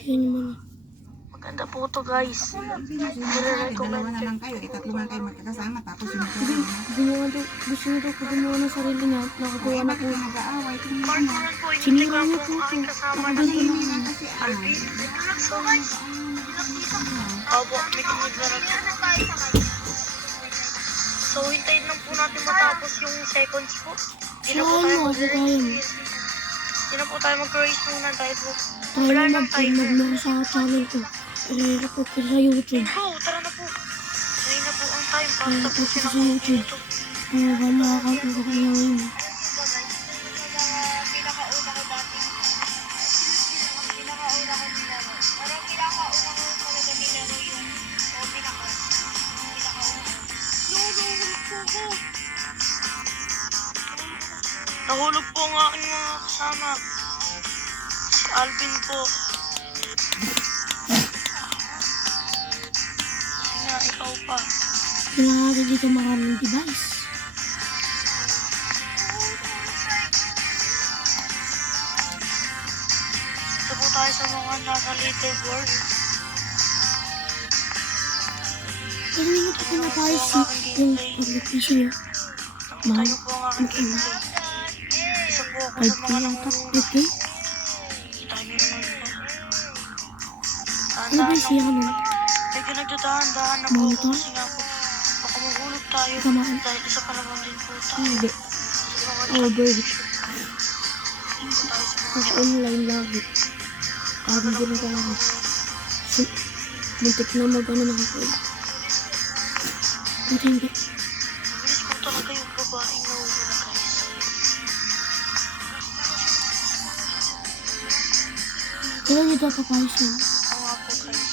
Yun naman. Maganda po to guys. Dalawa na lang kayo, tatlo na kayo magkakasama, tapos yung Gusto niyo daw po gumawa ng sarili niya. Nakagawa na po. nag-aaway, kung Markuran po, Sinira niya po ang ito. aking kasama na Nakaganto si na ano. Alvin. So guys, opo, may tingin na lang. So hintayin lang po natin matapos yung seconds po. Hindi na po tayo Saan mo? mag-race. Hindi na po tayo mag-race muna dahil po Tayo wala na nang timer. mag-vlog sa channel ko. I-report ko sa YouTube. Go, tara na po. Ngayon na po ang time para I-report ko tapusin sa ang video YouTube. nito. Wala makakanta ko kaya ngayon. Nahulog po ang aking mga kasama. Si Alvin po. Sige nga, ikaw pa. Kailangan dito maraming device. Ito po tayo sa mga nasa leaderboard. Kailangan nyo po pinapayos yung application niya. Mahal. Tayo po ang aking gameplay. Isa po ako Ay, sa mga piyatak. nangungulog. Okay. Kita niyo naman po. Ano ba Dahan-dahan siya lang ano? po. Medyo nagdadahan-dahan na po ako Monitor? kasi nga po baka mahulog tayo Tamaan. dahil isa pa naman din po tayo. Hindi. Sa mga Oh, bird. tayo sa mga Kasi online lagi. Sabi ko na tayo. Muntik na mag-ano na ako. Buti hindi. Bilis po talaga yung babaeng nauuna guys. Kailan nyo tayo papayos yun? Oo nga po guys.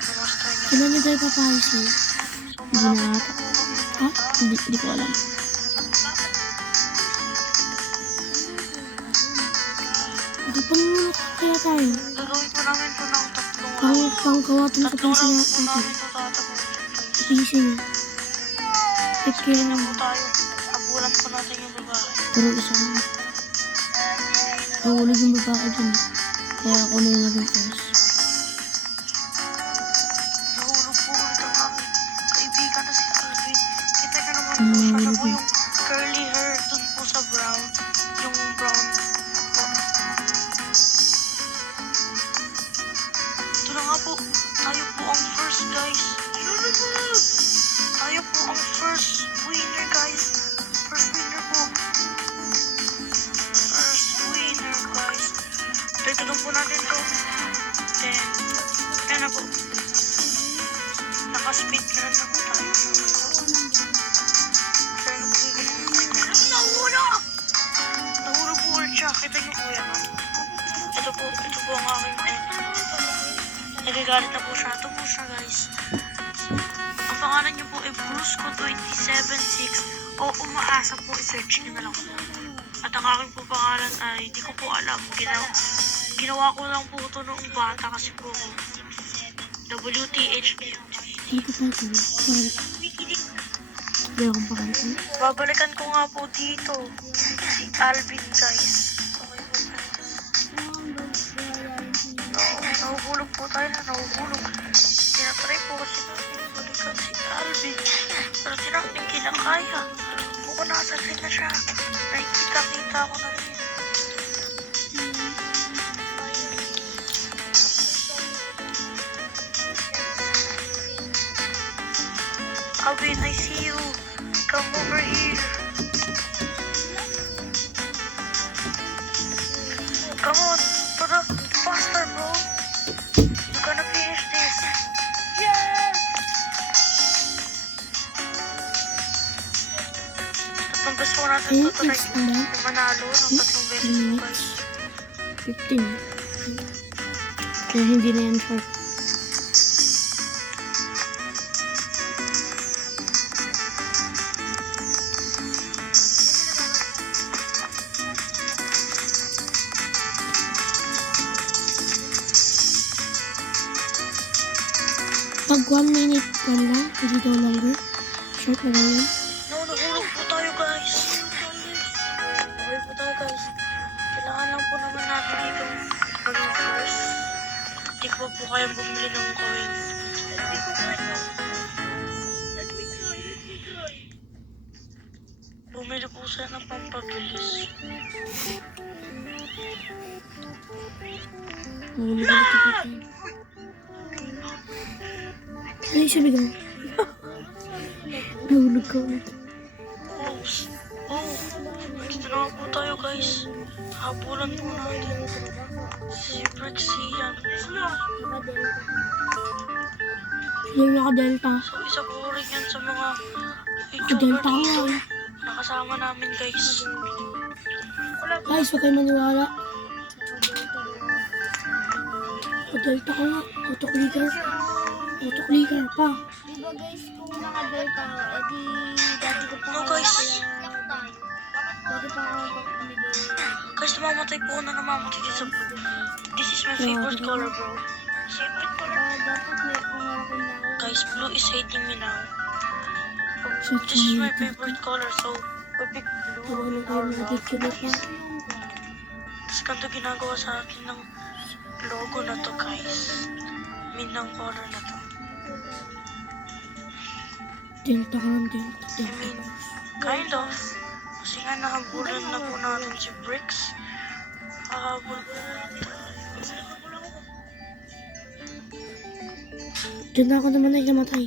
Namaster niya. Kailan nyo tayo papayos yun? So Hindi na malapit ata. na po kami Ha? punta. Hindi ko alam. Hindi pa naman kaya tayo. Gagawin po namin po ng tatlong Pangkawatin sa tatlong PC round na po ate. namin ito tatapusin guys. PC niya. Tip Sige na kailangan. po tayo. Abulan po natin yung babae. Pero isa ko. Nahulog yung babae dun. Kaya ako na yung naging first. Nahulog po ulit ang aking kaibigan na si Alvin. Kita nyo naman po siya na po yung curly hair dun po sa brown. Yung brown po. Ito na nga po. Tayo po ang first guys. Tayo po ang first winner guys. First winner po. First winner guys. Dito lang po natin to. Then, yan na po. Naka-speed run na po tayo. Kaya nagbibigay ng timer. Nahulog! Nahulog po ulit siya. Kita niyo po yan. Ito po ang aking pen. Nagagalit na po siya. Ito po siya guys. Ang pangalan niyo po ay Brusco276 o umaasa po. I-search niyo na lang po. At ang aking po pangalan ay di ko po alam. Ginawa ko lang po ito noong bata kasi po ako WTH. Hindi ko pa ito. Sorry. Hindi akong pakanto. Babalikan ko nga po dito si Alvin guys. Okay po tayo. Nahuhulog po tayo na nahuhulog. Tinatry po kasi balikan si Alvin. Pero di namin kinakaya. Buko nasa akin na siya. Nakikita-kita ko na rin. Alvin, I see you. Come over here. Come on, tara, faster, bro. We're gonna finish this. Yes! Tatlong beses po natin ito try. Minutes na lang. Manalo ng tatlong beses po guys. 15. Kaya hindi na yan short. Pag 1 minute ka lang, hindi daw longer. Short na lang yan. Nahulog po tayo guys. Okay po tayo guys. Kailangan lang po naman natin dito maging first. Hindi ko pa po kaya bumili ng coin. Bumili po siya ng pampabilis. Nahulog ulit ako. Ano yung sumigaw? Nahulog ka ulit. Dito na po tayo guys. Habulan po natin. Si Brexia. Yung naka-delta. So isa po rin yan sa mga Naka-delta ko nga eh. nakasama namin guys. Guys, huwag kayo maniwala. Naka-delta ko nga. Auto-clicker. Auto-clicker pa. Diba guys, kung naka-delta ako, edi dati ko pa No guys. Dati pa ako Guys, namamatay po na namamatay dito sa blue. This is my favorite color bro. Favorite color. dapat may pangakin na ako. Guys, blue is hating me now. So, This is my favorite color, so we pick blue. Huwag na kayo mag-picture na pa. Tapos ganito ginagawa sa akin ng logo na to guys. Ng color na to. Delta ka ng delta. I mean, kind of. Kasi nga nakabulan na po natin si Bricks. Hahabol po natin. Diyan na ako naman ay namatay.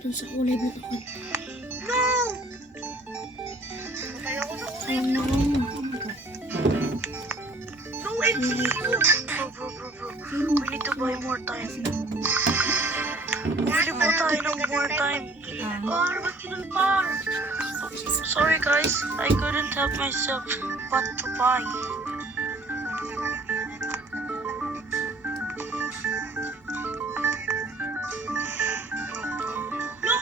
Diyan sa kulay blue ako. No! Alam na ako. No, it's bro. We need to buy more time. Bumili po tayo ng more time. Ba't yun par? Sorry guys, I couldn't help myself but to buy. No!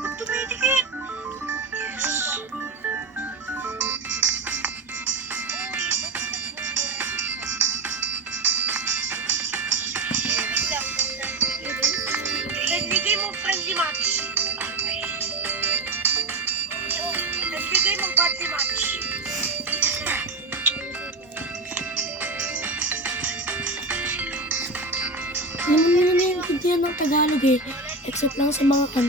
Ba't tumidikit? Yes. Nagbigay mo friendly match. Okay. Nagbigay mo badly match. Alam mo nila na yung kintihan ng Tagalog eh. Except lang sa mga kan.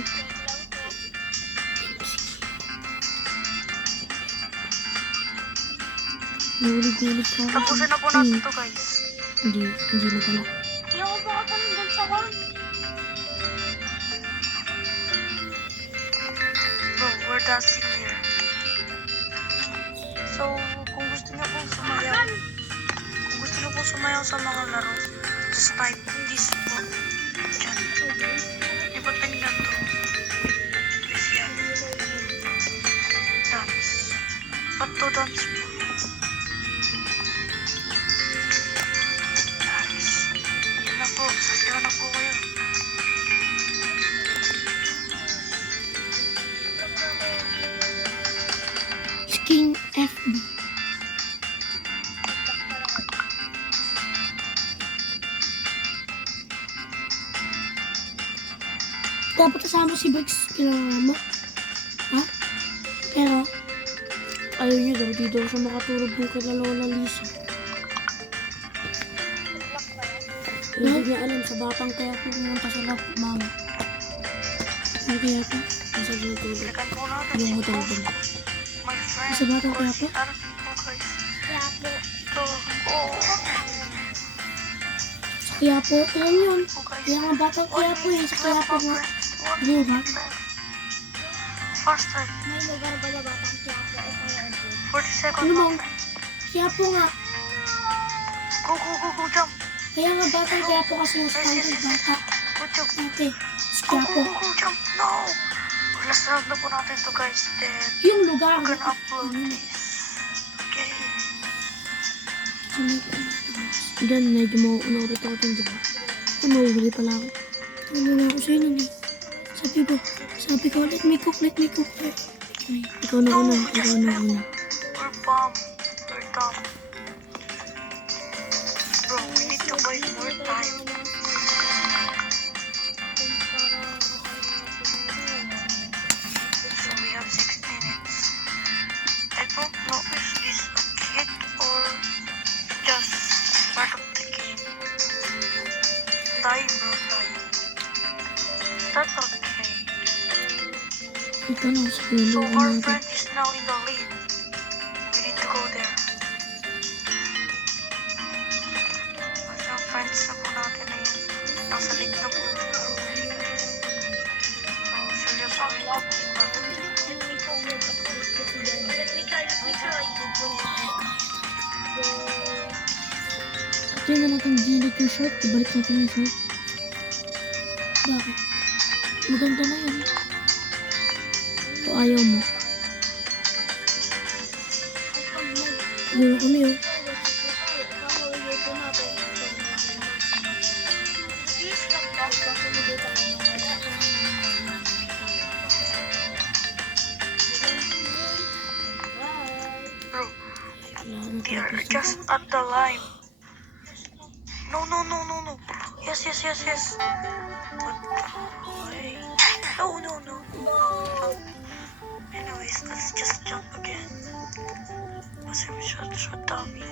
Nahulig-hulig ka. Tapusin na po natin to guys. Hindi na pala. Hindi ako makatanong sa one. Bro, we're dancing here. So, kung gusto niyo pong sumayaw sa mga laro, just type this po. Diyan. Ibatin ganito. Please yan. Dance. Ba't to dance po? Dance. Yan na po. Sasayaw na po kayo. Sking FB. Dapat kasama si Bex kailangan mo. Ha? Pero, ayaw niyo daw, di daw siya makatulog yung kay Lola Lisa. Hindi niya alam, sa batang kaya pumunta sila, mama. Ano kaya po? Nasa dito. Balikan po natin Yung si hotel Bro. doon. My friend. Sa batang kaya po? Ano po guys? Kaya po, Ito. Oh. Sa kaya po, yan yun. Oh guys. Kaya nga batang kaya po eh, sa kaya po nga. Di ba? Faster. may lugar ba na batang kaya po o kaya po? 40 seconds Ano bang? left. Kaya po nga. Go, jump. Kaya nga batang kaya po kasi yung standard bata. Go, jump. Ate, kaya po. Go, jump. No. Last round na po natin to guys. Then, Yung lugar. we're gonna upload this. Okay. Diyan, medyo mauulit ako din, diba? Ay, mauuli pala ako. Ano na ako sa'yo nun eh. Sabi ko, let me cook. Ay, ikaw na una. We're bomb. We're dumb. Bro, we need to buy more time. So we have 6 minutes. I don't know if this is a kit or just part of the game. dying, bro. I'm dying. That's okay. Ito na ako sa dulo. So Ano our natin? friend is now in the lead. We need to go there. Kasi ang friends na po natin ay nasa lead na po. So seryosohin ko po ito. Ito na natin dinit yung short. Ibalik natin yung short. Bakit? Maganda na yan. O ayaw mo? Guro kami oh. Bro, Kailangan they are natin just at the line. No, no, no, no, no. Yes, yes, yes, yes. But, wait. No, no, no. Anyways, let's just jump again. Kasi dami.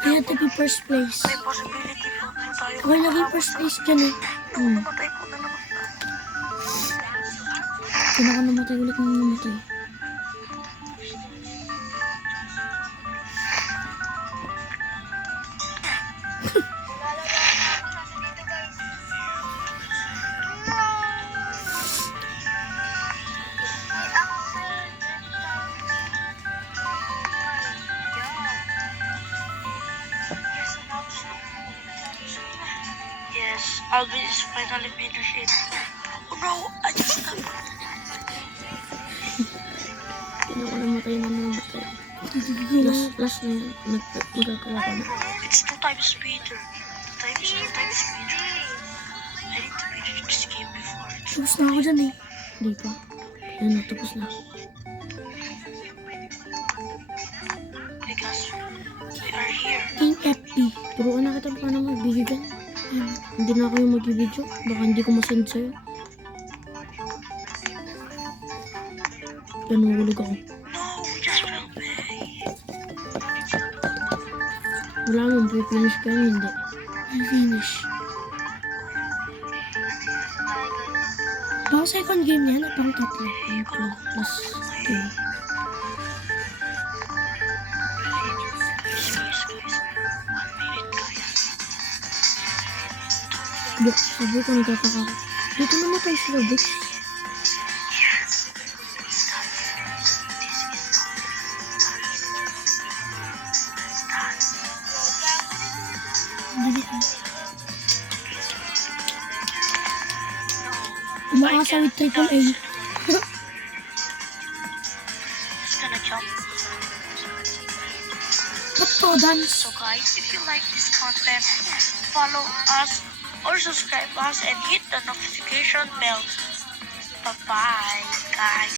I had to be first place. May possibility po na tayo. Ako yung naging first place dyan eh. Namatay po na naman. Kung ako namatay ulit nang namatay. Yes, Alvin is finally finished it. Oh no, I just got Kaya ako namatay na namatay. Last na yun. Magkakawa ko na. It's 2 times speeder. 2 times speeder. I need to finish this game before it's Tapos na ako dyan eh. Hindi pa. Yan na, tapos na. because we are here. King FP. Turuan na kita paano mag-video dyan. Yan. Hindi na ako yung mag-video. Baka hindi ko masend sa'yo. Yan, mahulog ako. No, we just fell back. Wala mo, finish ka yun, hindi. Finish. Pang second game yan, at pang tatlo. Last game. Guys. 1 minute, guys. Buk, sabi ko nagkakaka. Dito namatay sila, Buk. Dili ka. Umaasa with triple A. Just gonna jump. Ba't to, dance? So guys, if you like this content, follow us or subscribe us and hit the notification bell. Bye-bye, guys.